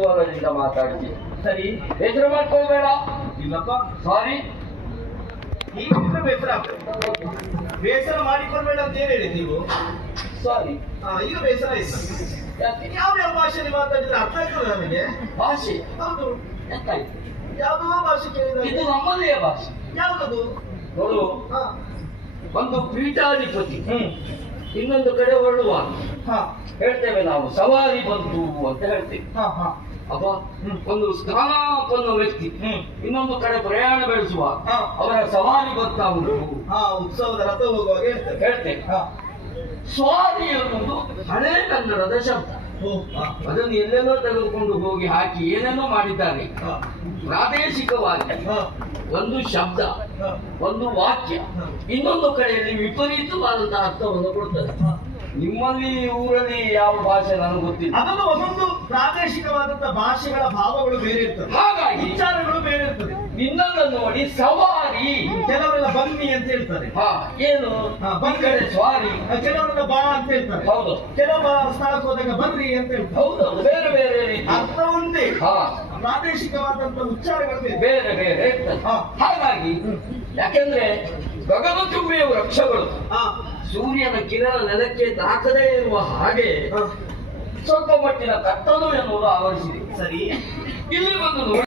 ಕುತೂಹಲದಿಂದ ಮಾತಾಡ್ತೀನಿ. ಸರಿ, ಬೇಸರ ಮಾಡ್ಕೋಬೇಡ. ಇಲ್ಲಪ್ಪ, ಸಾರಿ. ಈಗಿದ್ರೆ ಬೇಸರ ಆಗ್ತದೆ. ಬೇಸರ ಮಾಡಿಕೊಳ್ಬೇಡ ಅಂತ ಏನ್ ಹೇಳಿದ್ ನೀವು? ಸಾರಿ. ಈಗ ಬೇಸರ ಆಯ್ತು. ಯಾಕೆ? ಯಾವ ಯಾವ ಭಾಷೆಯಲ್ಲಿ ಮಾತಾಡಿದ್ರೆ ಅರ್ಥ ಆಗ್ತದೆ ನನಗೆ. ಭಾಷೆ ಹೌದು, ಎಂತಾಯ್ತು? ಯಾವುದೋ ಭಾಷೆ ಇದು ಕೇಳಿದ್ರೆ ನಮ್ಮಲ್ಲಿಯ ಭಾಷೆ. ಯಾವ್ದದು? ನೋಡು, ಹಾ, ಒಂದು ಪೀಠಾಧಿಪತಿ ಹ್ಮ್, ಇನ್ನೊಂದು ಕಡೆ ಹೊರಡುವಾಗ ಹಾ, ಹೇಳ್ತೇವೆ ನಾವು ಸವಾರಿ ಬಂತು ಅಂತ ಹೇಳ್ತೇವೆ. ಹಾ, ಹಾ, ಅಪ್ಪ, ಒಂದು ಸ್ಥಾನಾಪನ್ನ ವ್ಯಕ್ತಿ ಹ್ಮ್, ಇನ್ನೊಂದು ಕಡೆ ಪ್ರಯಾಣ ಬೆಳೆಸುವ ಹಾ. ಅವರ ಸವಾರಿ ಬರ್ತಾ ಉಂಟು ಹಾ, ಉತ್ಸವದ ರಥ ಹೋಗುವಾಗ ಹೇಳ್ತಾರೆ. ಹೇಳ್ತೇವೆ. ಹಾ, ಸ್ವಾರಿ ಎನ್ನುವುದು ಹಳೆ ಕನ್ನಡದ ಶಬ್ದ. ಓ, ಹಾ, ಅದನ್ನು ಎಲ್ಲೆಲ್ಲೋ ತೆಗೆದುಕೊಂಡು ಹೋಗಿ ಹಾಕಿ ಏನೇನೋ ಮಾಡಿದ್ದಾರೆ. ಹಾ, ಪ್ರಾದೇಶಿಕವಾಗಿ ಹಾ, ಒಂದು ಶಬ್ದ, ಹಾ, ಒಂದು ವಾಕ್ಯ ಇನ್ನೊಂದು ಕಡೆಯಲ್ಲಿ ವಿಪರೀತವಾದಂತಹ ಅರ್ಥವನ್ನು ಕೊಡ್ತದೆ. ನಿಮ್ಮಲ್ಲಿ ಊರಲ್ಲಿ ಯಾವ ಭಾಷೆ ನನಗೆ ಗೊತ್ತಿಲ್ಲ. ಅದನ್ನು ಒಂದೊಂದು ಪ್ರಾದೇಶಿಕವಾದಂತಹ ಭಾಷೆಗಳ ಭಾವಗಳು ಬೇರೆ ಇರ್ತದೆ, ಹಾಗಾಗಿ ವಿಚಾರಗಳು ಬೇರೆ ಇರ್ತದೆ. ನಿನ್ನನ್ನು ನೋಡಿ ಸವಾರಿ. ಕೆಲವರೆಲ್ಲ ಬನ್ನಿ ಅಂತ ಹೇಳ್ತಾರೆ. ಹಾ, ಏನು ಹಾ, ಈ ಕಡೆ ಸ್ವಾರಿ. ಕೆಲವರೆಲ್ಲ ಬಾ ಅಂತ ಹೇಳ್ತಾರೆ. ಹೌದು ಕೆಲವು ಸ್ಥಳಕ್ಕೆ ಹೋದಾಗ ಬರ್ರಿ ಅಂತ ಹೇಳ್ತಾರೆ. ಹೌದು, ಬೇರೆ ಬೇರೆ ರೀತಿ. ಅರ್ಥ ಒಂದೇ, ಹಾ, ಪ್ರಾದೇಶಿಕವಾದಂತಹ ಉಚ್ಚಾರಗಳು ಬೇರೆ. ಬೇರೆ ಬೇರೆ ಇರ್ತದೆ. ಹಾ. ಹಾಗಾಗಿ ಯಾಕೆಂದ್ರೆ ಗಗನ ತುಂಬಿಯ ವೃಕ್ಷಗಳು ಹಾ, ಸೂರ್ಯನ ಕಿರಣ ನೆಲಕ್ಕೆ ತಾಕದೇ ಇರುವ ಹಾಗೆ ಹಾ, ಸ್ವಲ್ಪ ಮಟ್ಟಿನ ಕತ್ತಲು ಎನ್ನುವುದು ಆವರಿಸಿದೆ. ಸರಿ. ಇಲ್ಲಿ ಬಂದು ನೋಡಿ